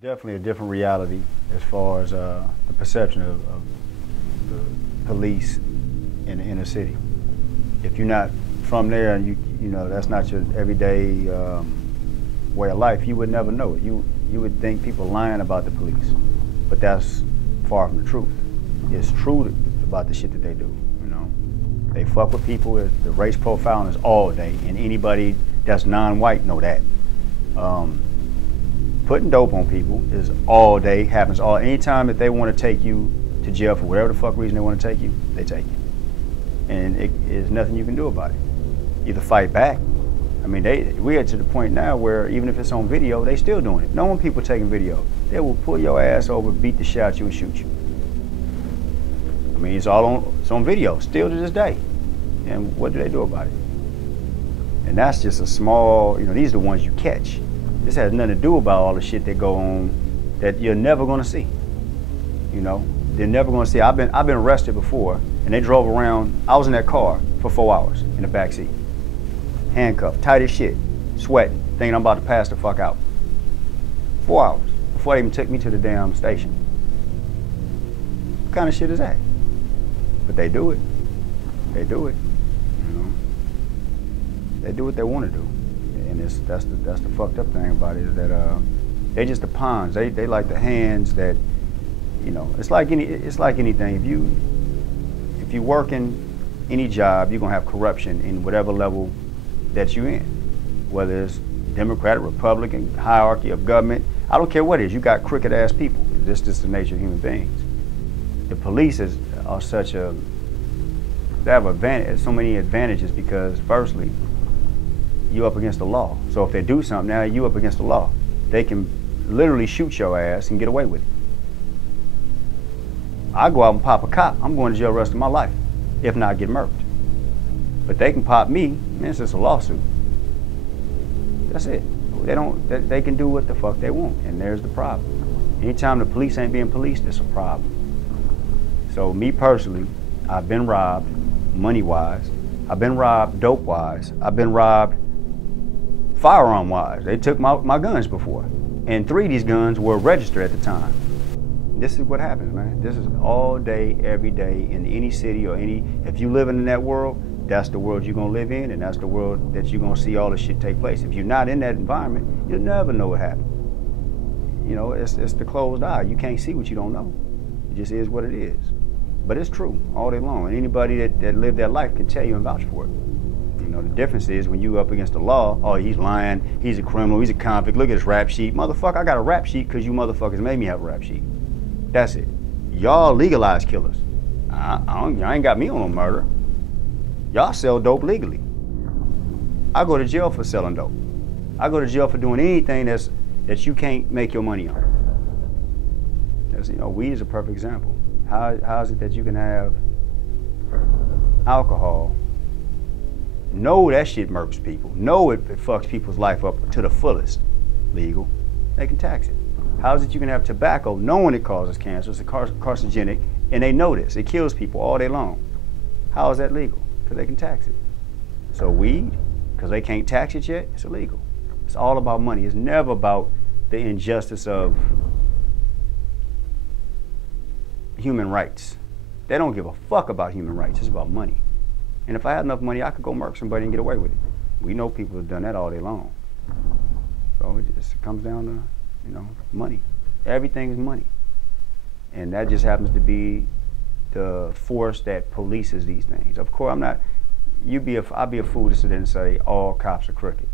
Definitely a different reality as far as the perception of the police in the inner city. If you're not from there and you know that's not your everyday way of life, you would never know it. You would think people lying about the police, but that's far from the truth. It's true about the shit that they do. You know, they fuck with people. The race profiling is all day, and anybody that's non-white know that. Putting dope on people is all day, happens anytime that they want to take you to jail for whatever the fuck reason they want to take you, they take you. And there's nothing you can do about it. Either fight back. I mean, we are to the point now where even if it's on video, they still doing it. Knowing people taking video, they will pull your ass over, beat the shit out of you and shoot you. I mean, it's on video, still to this day. And what do they do about it? And that's just a small, these are the ones you catch. This has nothing to do about all the shit that go on that you're never gonna see. They're never gonna see. I've been arrested before, and they drove around. I was in that car for 4 hours in the back seat, handcuffed, tight as shit, sweating, thinking I'm about to pass the fuck out. 4 hours before they even took me to the damn station. What kind of shit is that? But they do it. They do it. They do what they want to do. And that's the fucked up thing about it, is that they just the pawns. They like the hands that, it's like anything. If you work in any job, you're gonna have corruption in whatever level that you're in, whether it's Democratic, Republican, hierarchy of government. I don't care what it is. You got crooked ass people. This is the nature of human beings. The police are they have so many advantages because firstly, you up against the law. So if they do something, now you up against the law. They can literally shoot your ass and get away with it. I go out and pop a cop, I'm going to jail the rest of my life, if not get murked. But they can pop me, man, it's just a lawsuit. That's it. They can do what the fuck they want, and there's the problem. Anytime the police ain't being policed, it's a problem. So me personally, I've been robbed money-wise. I've been robbed dope-wise. I've been robbed firearm-wise. They took my guns before. And 3 of these guns were registered at the time. This is what happens, man. This is all day, every day, in any city or if you live in that world, that's the world you're gonna live in, and that's the world that you're gonna see all this shit take place. If you're not in that environment, you'll never know what happened. It's the closed eye. You can't see what you don't know. It just is what it is. But it's true all day long. And anybody that lived that life can tell you and vouch for it. The difference is when you up against the law, oh, he's lying, he's a criminal, he's a convict, look at his rap sheet. Motherfucker, I got a rap sheet because you motherfuckers made me have a rap sheet. That's it. Y'all legalized killers. Y'all ain't got me on no murder. Y'all sell dope legally. I go to jail for selling dope. I go to jail for doing anything that you can't make your money on. Weed is a perfect example. How is it that you can have alcohol, know that shit murks people, know it fucks people's life up to the fullest, legal, they can tax it. How is it you can have tobacco, knowing it causes cancer, it's carcinogenic, and they know this, it kills people all day long. How is that legal? Because they can tax it. So weed, because they can't tax it yet, it's illegal. It's all about money. It's never about the injustice of human rights. They don't give a fuck about human rights. It's about money. And if I had enough money, I could go murk somebody and get away with it. We know people have done that all day long. So it just comes down to, money. Everything is money. And that just happens to be the force that polices these things. Of course, I'd be a fool to sit there and say all cops are crooked.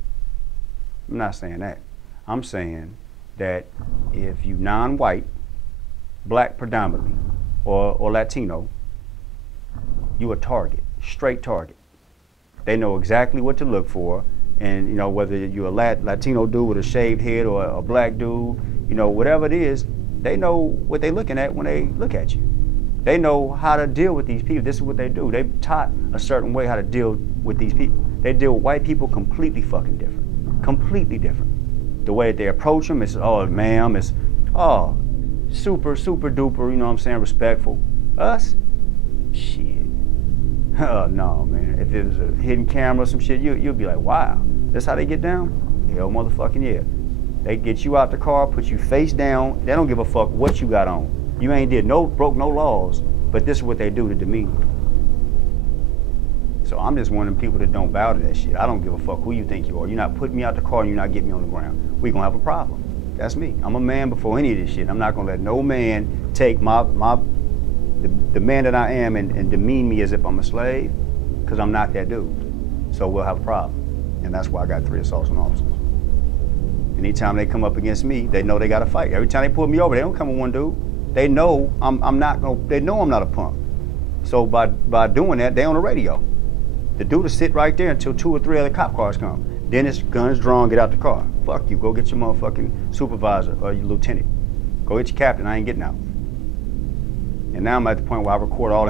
I'm not saying that. I'm saying that if you non-white, black predominantly, or Latino, you a target, straight target. They know exactly what to look for, and whether you're a Latino dude with a shaved head or a black dude, whatever it is, they know what they're looking at when they look at you. They know how to deal with these people. This is what they do. They've taught a certain way how to deal with these people. They deal with white people completely fucking different, completely different. The way that they approach them is, oh, ma'am, it's, oh, super, super duper, respectful. Us? Shit. Oh, no, man. If it was a hidden camera or some shit, you'd be like, wow, that's how they get down? Hell motherfucking yeah. They get you out the car, put you face down. They don't give a fuck what you got on. You ain't broke no laws, but this is what they do to demean you. So I'm just one of them people that don't bow to that shit. I don't give a fuck who you think you are. You're not putting me out the car and you're not getting me on the ground. We gonna have a problem. That's me. I'm a man before any of this shit. I'm not gonna let no man take the man that I am and demean me as if I'm a slave, because I'm not that dude. So we'll have a problem. And that's why I got 3 assaults on officers. Anytime they come up against me, they know they got to fight. Every time they pull me over, they don't come with one dude. They know I'm not a punk. So by doing that, they on the radio. The dude will sit right there until 2 or 3 other cop cars come. Then it's guns drawn, get out the car. Fuck you, go get your motherfucking supervisor or your lieutenant. Go get your captain, I ain't getting out. And now I'm at the point where I record all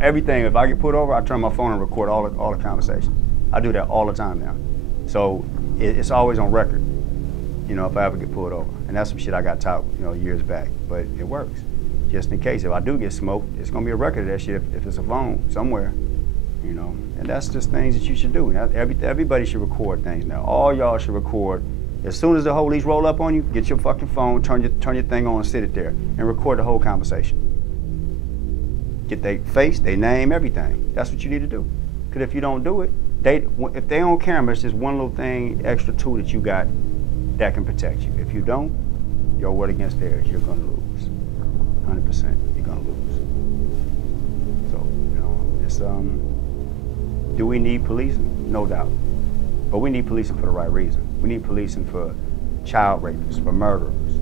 everything. If I get put over, I turn my phone and record all the conversations. I do that all the time now. So it's always on record, you know, if I ever get pulled over. And that's some shit I got taught, you know, years back. But it works. Just in case, if I do get smoked, it's gonna be a record of that shit if it's a phone somewhere, you know. And that's just things that you should do. Everybody should record things now. All y'all should record. As soon as the police roll up on you, get your fucking phone, turn your thing on and sit it there and record the whole conversation. Get their face, their name, everything. That's what you need to do. Because if you don't do it, if they on camera, it's just one little thing, extra tool that you got that can protect you. If you don't, your word against theirs, you're gonna lose. 100%, you're gonna lose. So, you know, it's, do we need policing? No doubt. But we need policing for the right reason. We need policing for child rapists, for murderers,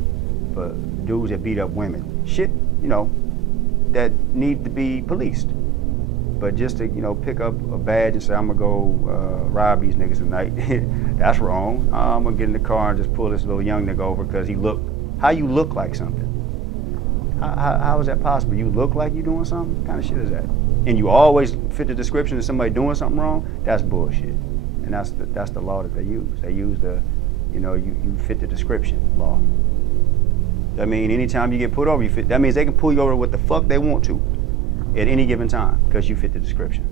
for dudes that beat up women. Shit, you know, that need to be policed. But just to, you know, pick up a badge and say, I'm gonna go rob these niggas tonight, that's wrong. I'm gonna get in the car and just pull this little young nigga over because how you look like something? How is that possible? You look like you doing something? What kind of shit is that? And you always fit the description of somebody doing something wrong? That's bullshit. And that's the law that they use. They use the, you know, you fit the description law. That means anytime you get put over, that means they can pull you over what the fuck they want to at any given time because you fit the description.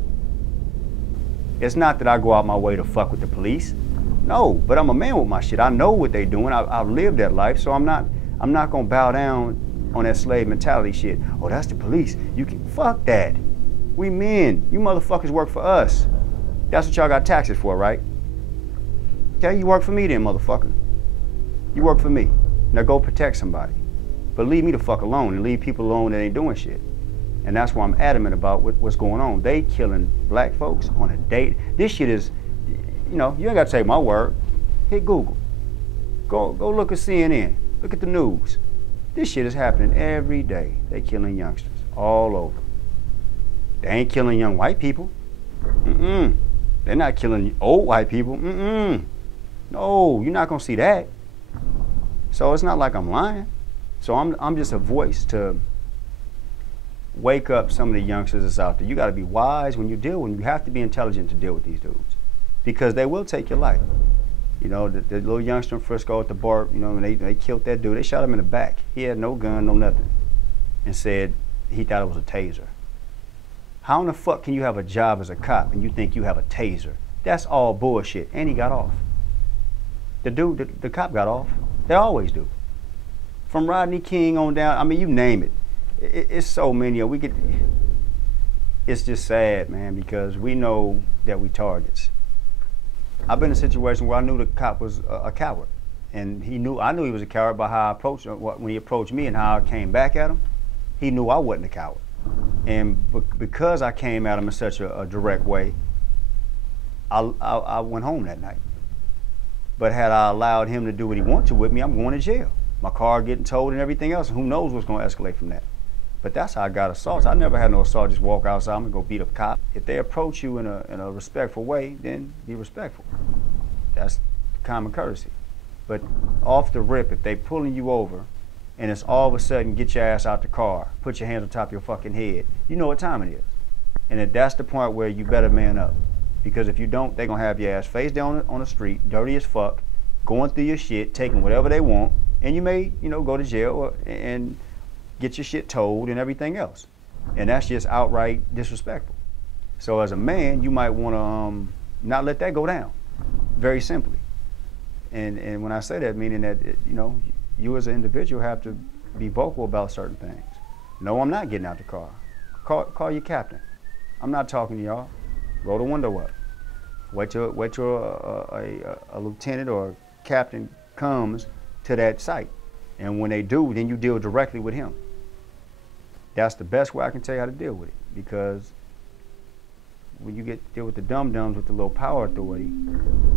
It's not that I go out my way to fuck with the police. No, but I'm a man with my shit. I know what they doing. I've lived that life, so I'm not gonna bow down on that slave mentality shit. Oh, that's the police. You can fuck that. We men. You motherfuckers work for us. That's what y'all got taxes for, right? Okay, you work for me then, motherfucker. You work for me. Now go protect somebody. But leave me the fuck alone and leave people alone that ain't doing shit. And that's why I'm adamant about what's going on. They killing black folks on a date. This shit is, you know, you ain't gotta take my word. Hit Google. Go look at CNN. Look at the news. This shit is happening every day. They killing youngsters all over. They ain't killing young white people. They're not killing old white people. No, you're not gonna see that. So it's not like I'm lying. So I'm just a voice to wake up some of the youngsters that's out there. You gotta be wise when you deal with them. You have to be intelligent to deal with these dudes because they will take your life. You know, the little youngster in Frisco at the bar, you know, when they killed that dude, they shot him in the back. He had no gun, no nothing, and said he thought it was a taser. How in the fuck can you have a job as a cop and you think you have a taser? That's all bullshit. And he got off. The dude, the cop got off. They always do. From Rodney King on down, I mean, you name it. It's so many. It's just sad, man, because we know that we targets. I've been in a situation where I knew the cop was a coward. And I knew he was a coward by how I approached him. When he approached me and how I came back at him, he knew I wasn't a coward. And because I came at him in such a direct way, I went home that night. But had I allowed him to do what he wanted to with me, I'm going to jail. My car getting towed and everything else, and who knows what's going to escalate from that. But that's how I got assaults. I never had no assault, just walk outside, I'm going to go beat up a cop. If they approach you in a respectful way, then be respectful. That's common courtesy. But off the rip, if they pulling you over, and it's all of a sudden, get your ass out the car, put your hands on top of your fucking head, you know what time it is. And that's the point where you better man up. Because if you don't, they're gonna have your ass face down on the street, dirty as fuck, going through your shit, taking whatever they want, and you may, you know, go to jail and get your shit towed and everything else. And that's just outright disrespectful. So as a man, you might wanna not let that go down, very simply. And when I say that, meaning that, you know, you as an individual have to be vocal about certain things. No, I'm not getting out the car. Call your captain. I'm not talking to y'all. Roll the window up. Wait till a lieutenant or a captain comes to that site. And when they do, then you deal directly with him. That's the best way I can tell you how to deal with it. Because when you deal with the dum-dums with the little power authority,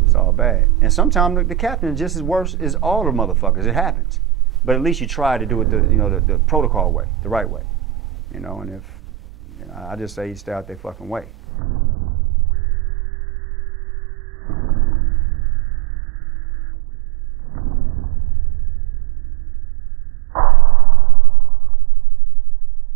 it's all bad. And sometimes the captain is just as worse as all the motherfuckers. It happens. But at least you try to do it the protocol way, the right way. You know, and if, you know, I just say you stay out their fucking way.